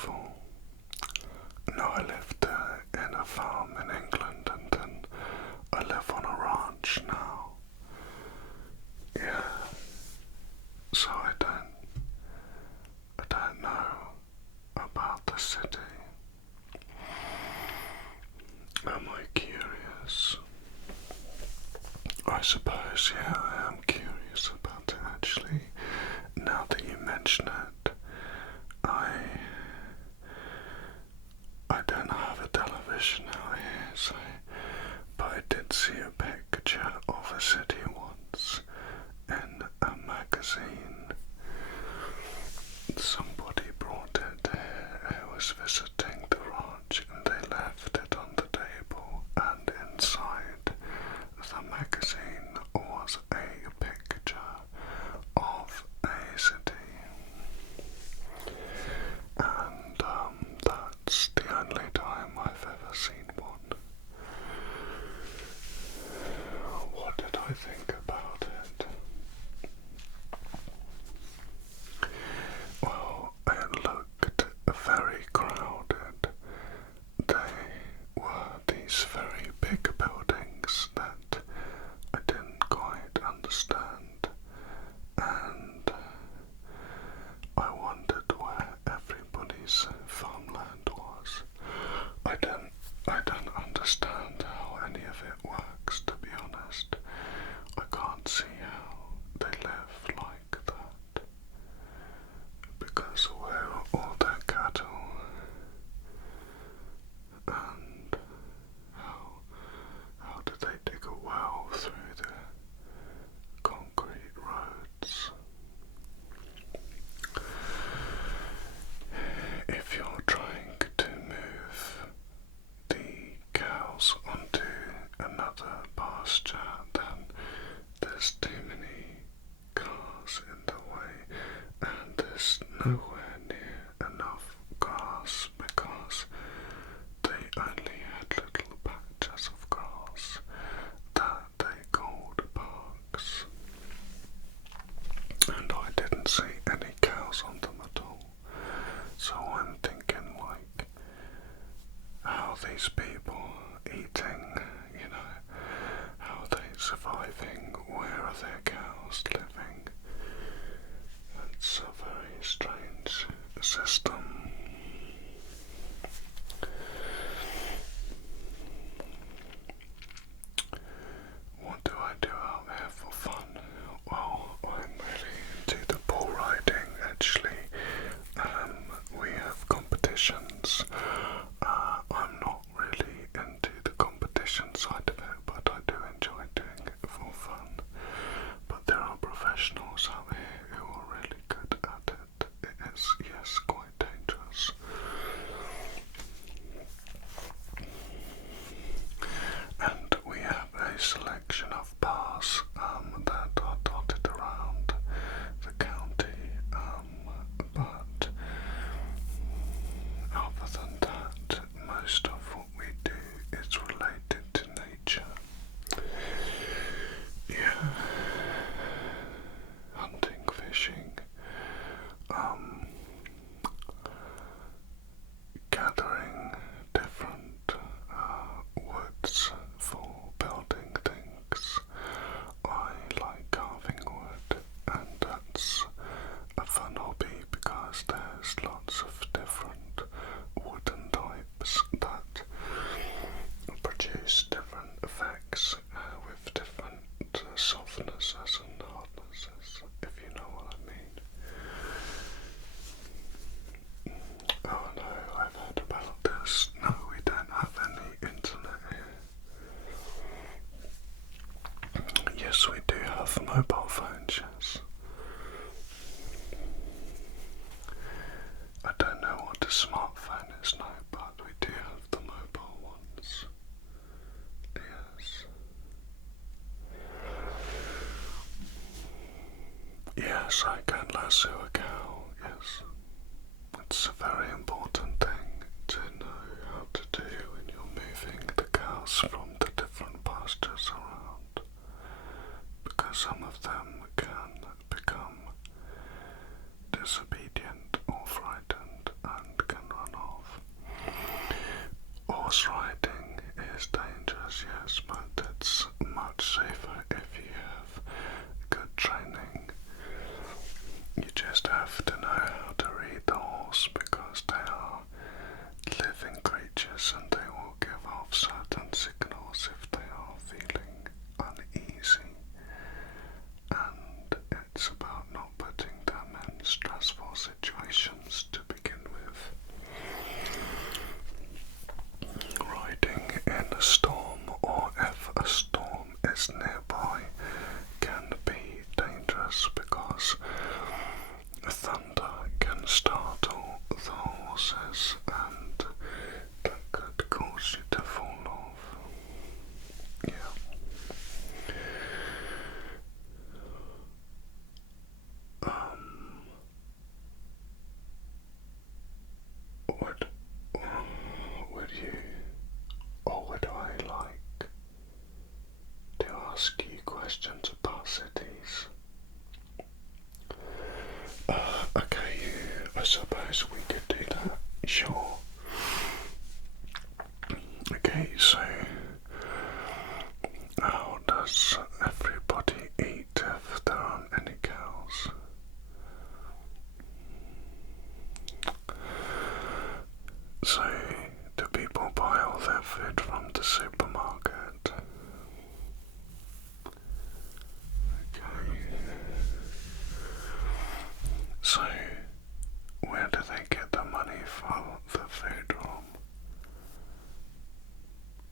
before. No, I lived in a farm in England, and then I live on a ranch now. Yeah, so I don't know about the city. Am I curious? I suppose, yeah, I am curious about it actually. Now that you mention it, I don't have a television out here, so, but I did see a picture of a city once in a magazine. Somebody brought it here who was visiting the ranch, and they left it on the table, and inside the magazine was a picture of a city. And that's the only time I've ever seen one. What did I think about it? Well, it looked very crowded. They were these very big buildings that I didn't quite understand, and I wondered where everybody's farmland was. I don't understand how any of it works, to be honest. I can't see how they live like that, because where are all their cattle, and how do they dig a well through the concrete roads? If you're trying to move the cows onto another pasture, then there's too many cars in the way, and there's nowhere near enough grass because they only had little patches of grass that they called parks, and I didn't see any cows on them at all. So I'm thinking, like, how these people eating, how are they surviving, where are their cows living? It's a very strange system. What do I do out here for fun? Well, I'm really into the bull riding actually. We have competitions. I'm not really into the competition side of it, but I do enjoy doing it for fun. But there are professionals out here who are really good at it. It is, yes, quite dangerous. And we have a selection of bars that are dotted around the county, but other than that, most of what we do is related to nature. Yeah, hunting, fishing, gathering different woods for building things. I like carving wood, and that's a fun hobby because there's lots of different wooden types that produce different effects with different softnesses and hardnesses, if you know what I mean. Oh no, I've heard about this. No, we don't have any internet here. Yes, we do have mobile phones, yes. I don't know what a smartphone is now, but we do have the mobile ones. Yes. Yes, I can lasso a cow, yes. It's a very important thing to know how to do when you're moving the cows from the different pastures around, because some of them can become disobedient or frightened and can Okay, so how does everybody eat if there aren't any cows? So, do people buy all their food from the supermarket? Okay. So, where do they get the money for the food from?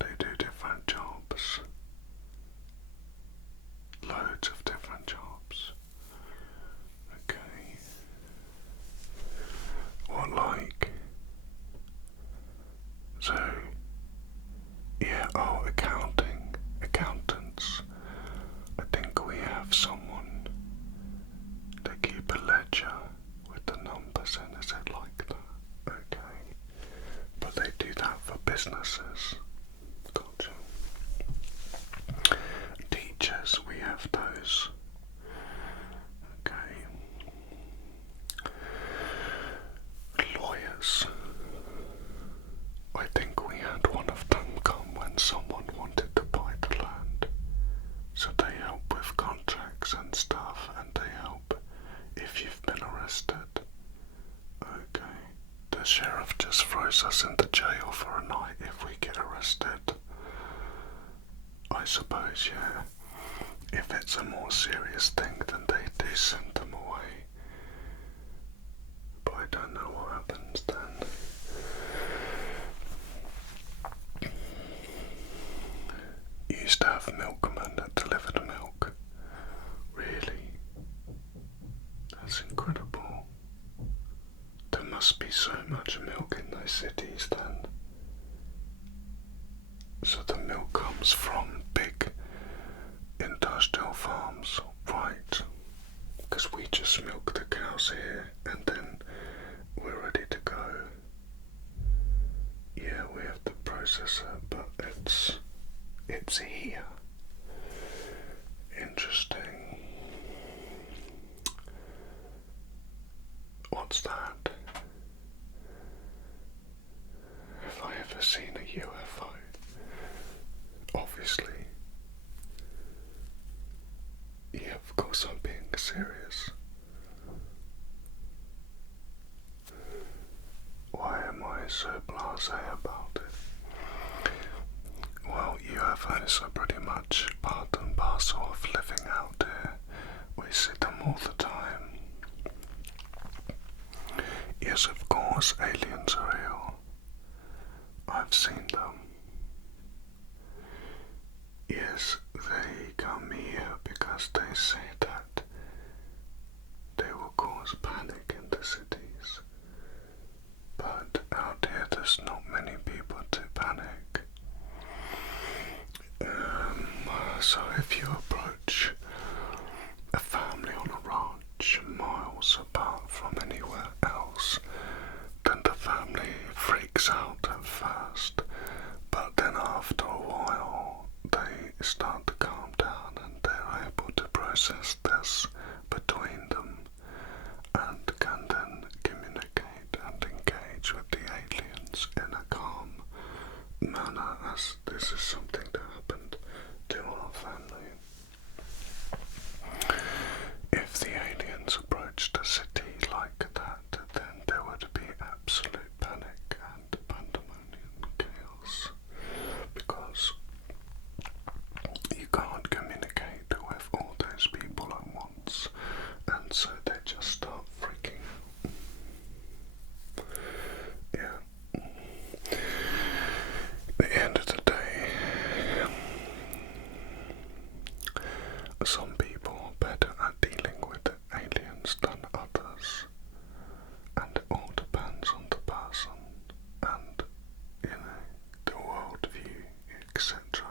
They do different jobs. Loads of different jobs. Okay. What like? So, yeah, oh, accounting. Accountants. I think we have someone. They keep a ledger with the numbers in, is it like that? Okay. But they do that for businesses. Gotcha. Teachers, we have those. Okay. Lawyers. I think we had one of them come when someone wanted to buy the land. So they help with contracts and stuff, and they help if you've been arrested. Okay. The sheriff just throws us into jail for a night if we get arrested. I suppose, yeah. If it's a more serious thing, then they do send them away. But I don't know what happens then. You used to have milkmen that delivered milk. Really? That's incredible. There must be so much milk in those cities then. So the milk comes from big industrial farms, right? Because we just milk the cows here and then we're ready to go. Yeah, we have to process it, but it's here. Interesting. What's that? Have I ever seen a UFO? Obviously. Yeah, of course I'm being serious. Why am I so blasé about it? Well, UFOs are pretty much part and parcel of living out here. We see them all the time. Yes, of course, aliens are real. I've seen them. Yes, they come here because they say that they will cause panic in the cities. But out here there's not many people to panic. So if you approach a family on a ranch miles apart from anywhere else, then the family freaks out at first, but then after a while they start to calm down and they're able to process this between them and can then communicate and engage with the aliens in a calm manner, as this is something that happened to our family. If the aliens approached a city like that, then there would be absolute panic and pandemonium chaos, because you can't communicate with all those people at once, and so they just start freaking out. Yeah. At the end of the day, some people are better at dealing with aliens than others, and it all depends on the person and, the worldview, etc.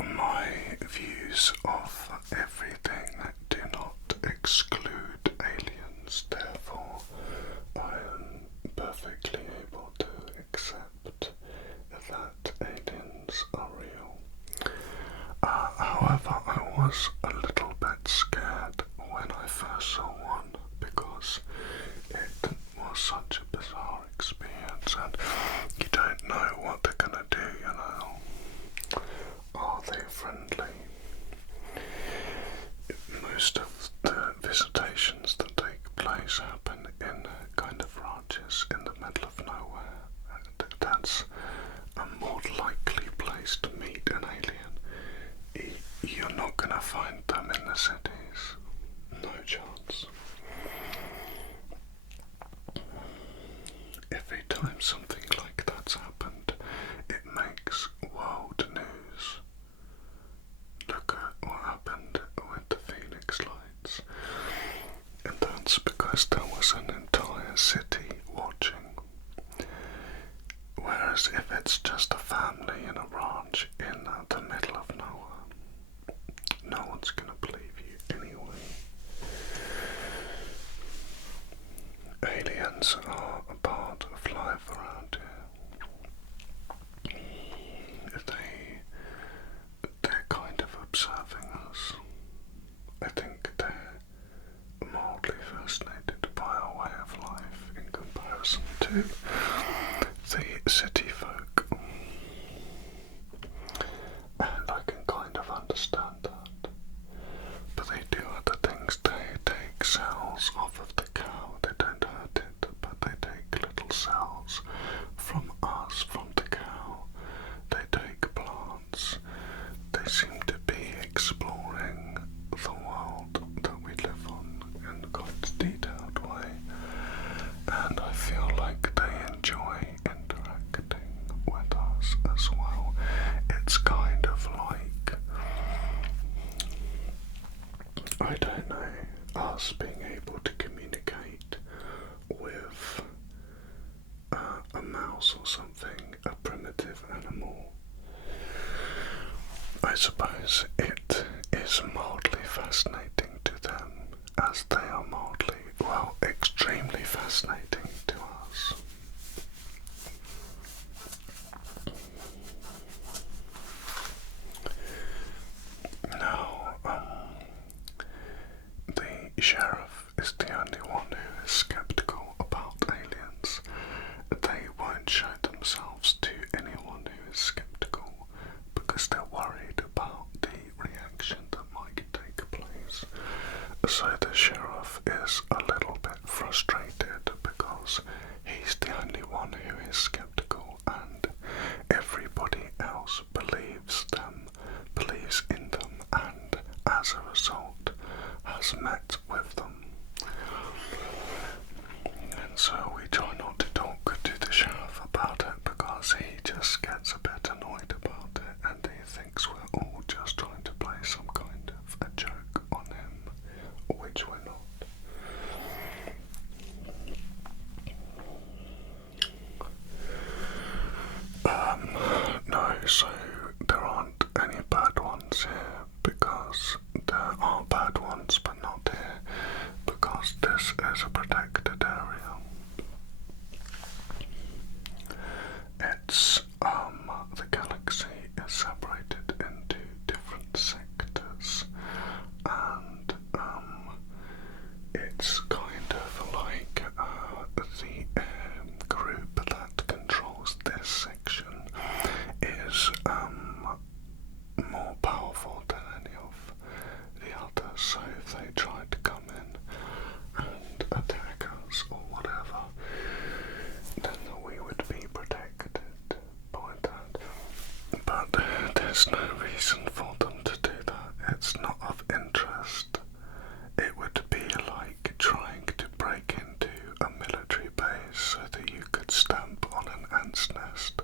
My views of everything do not exclude aliens, therefore I am perfectly able to accept that aliens are real. However, I was a little bit scared when I first saw one, because it was such a bizarre experience and find them in the cities. No chance. Every time something like that's happened, it makes world news. Look at what happened with the Phoenix Lights. And that's because there was an entire city watching. Whereas if it's just a family in a ranch in the middle of nowhere, no one's going to believe you anyway. Aliens are a part of life around here. They're kind of observing us. I think they're mildly fascinated by our way of life in comparison to the city folk. And I can kind of understand that. But they do other things. They take cells off of the cow. They don't hurt it, but they take little cells from us, from the cow. They take plants. They seem to be exploring the world that we live on in quite a detailed way. And I feel like they enjoy interacting with us as well. It's kind of like, I don't know, us being able to communicate with a mouse or something, a primitive animal. I suppose it is mildly fascinating to them, as they are mildly, well, extremely fascinating to us. Now, the sheriff is the only one who is skeptical about aliens. They won't show themselves to anyone who is skeptical because they're worried about the reaction that might take place. So the sheriff is a little bit frustrated because he's the only one who is skeptical and everybody else believes in them, and as a result has met with them. And so we try not to talk to the sheriff about it because he just gets a bit annoyed about it and he thinks we're all just trying to play some kind of a joke on him, which we're not. No, so there aren't any bad ones here because there are bad ones, but not here because this is a protected area. It's, the galaxy is separated into different sectors, and, it's kind of like, the group that controls this section is, more powerful than any of the others, so if they tried to come in and attack us or whatever, then we would be protected by that. But there's no reason for them to do that. It's not of interest. It would be like trying to break into a military base so that you could stamp on an ant's nest.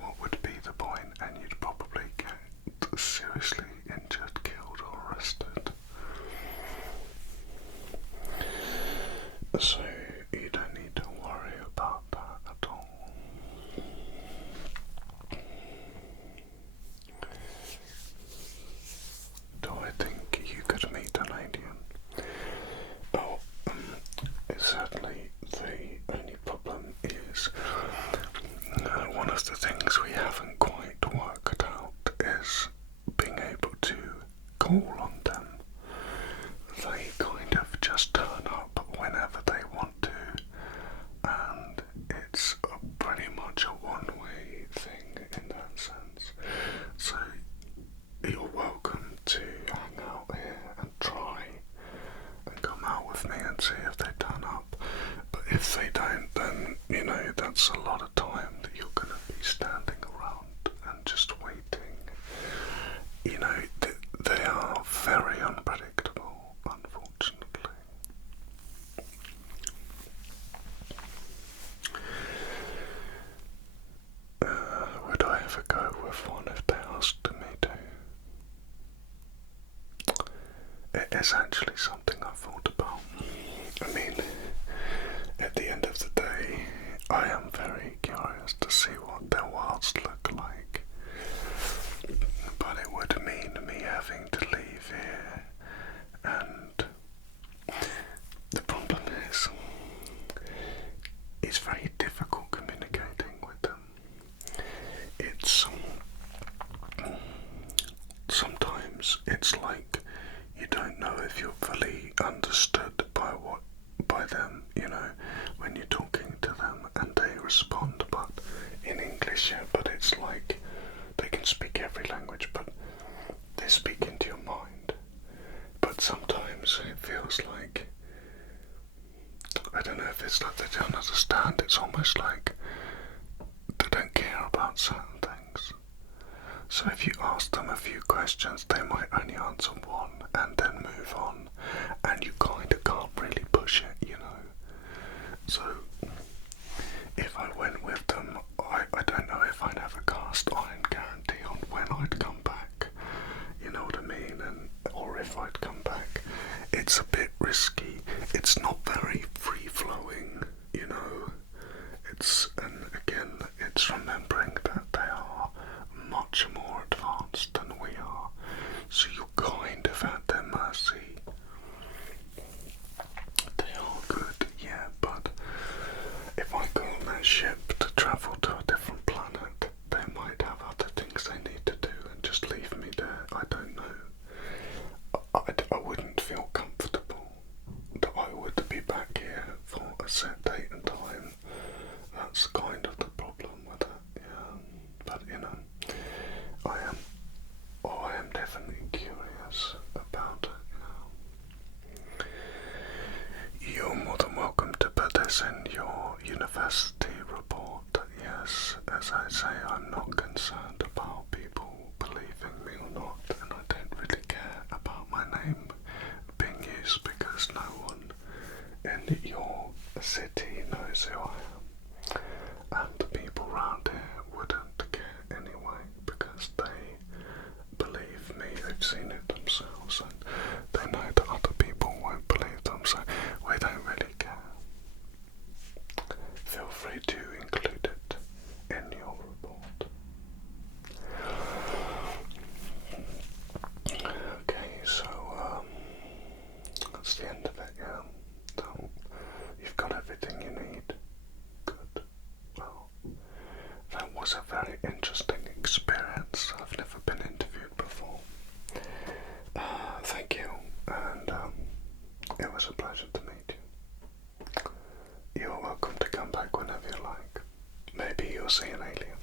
What would be the point? And you'd probably get seriously injured, killed, or arrested. So you don't need to worry about that at all. Do I think you could meet an alien? Oh, certainly the only problem is one of the things we haven't quite worked out is being able to call on them. They kind of just turn up whenever they want to, and it's pretty much a one-way thing in that sense. So you're welcome to hang out here and try and come out with me and see if they turn up. But if they don't, then, you know, that's a lot of time that you're going to be standing around and just waiting. I am very curious to see what their worlds look like. But it would mean me having to leave here, and the problem is, it's very difficult communicating with them. It's sometimes it's like you don't know if you're fully understood by them, when you're talking to them and they respond but in English, but it's like they can speak every language, but they speak into your mind. But sometimes it feels like, I don't know if it's like they don't understand, it's almost like they don't care about certain things. So if you ask them a few questions, they might only answer one and then move on, and you kind of can't really push it, So if I went with them, I don't know if I'd have a cast iron guarantee on when I'd come back, you know what I mean, or if I'd come back. It's a bit risky. It's not very free-flowing, and again, it's remembering that they are much more advanced than we are, so you're kind of at their mercy. They are good, yeah, but if I go on that ship to travel to a different planet, they might have other things they need to do and just leave me there. I don't know. I wouldn't feel comfortable that I would be back here for a set date and time. That's kind of the problem with it, yeah. But I am definitely curious about it, You're more than welcome to put this in your university report. Yes, as I say, I'm not concerned about people believing me or not, and I don't really care about my name being used because no one in your city knows who I am. And the people around here wouldn't care anyway because they believe me, they've seen it themselves, and they know that other people won't believe them, so we don't really care. Feel free to include it in your report. Okay, so that's the end of it, yeah. So you've got everything you need. Good. Well, that was a very interesting experience. I've never been interviewed before. Thank you, and it was a pleasure to meet you. You're welcome to come back whenever you like. Maybe you'll see an alien.